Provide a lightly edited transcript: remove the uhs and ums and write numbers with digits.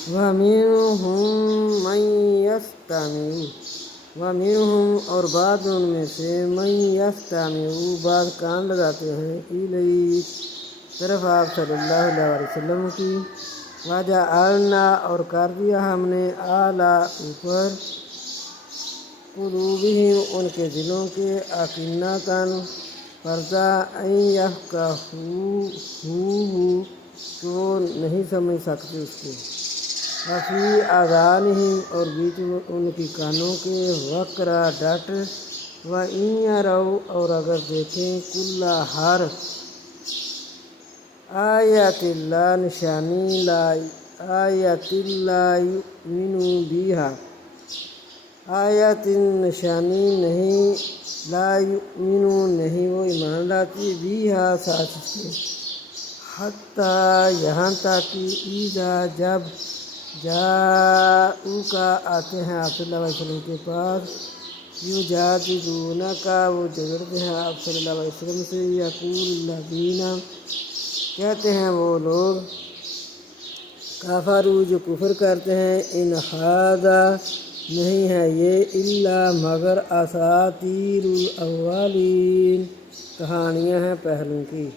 وَمِنْهُمْ مَنْ يَسْتَمِعُ وَمِنْهُمْ اور بعض ان میں سے من یستمع بعض کان لگاتے ہیں الیک طرف آپ صلی اللہ علیہ وسلم کی وجعلنا اور کر دیا ہم نے اعلیٰ اوپر قلوبہم ان کے دلوں کے اکنتاً پردہ ان یفقہوہ کہ وہ نہیں سمجھ سکتے اس کو وفی آذانہم اور بیچ میں ان کی کانوں کے وقرا ڈٹ وَإِن يَرَوْا اور اگر دیکھیں کل ہر آیت اللہ نشانی آیت لا یؤمنوا بہا آیت نشانی نہیں لا یؤمنوا نہیں وہ ایمان لاتی بہا ساتھ سے حتیٰ یہاں تک کہ اذا جب جاؤکا آتے ہیں آپ صلی اللہ علیہ وسلم کے پاس یجادلونک وہ جھگڑتے ہیں آپ صلی اللہ علیہ وسلم سے یقول الذین کہتے ہیں وہ لوگ کفروا جو کفر کرتے ہیں ان ھذا نہیں ہے یہ الا مگر اساطیر الاولین کہانیاں ہیں پہلوں کی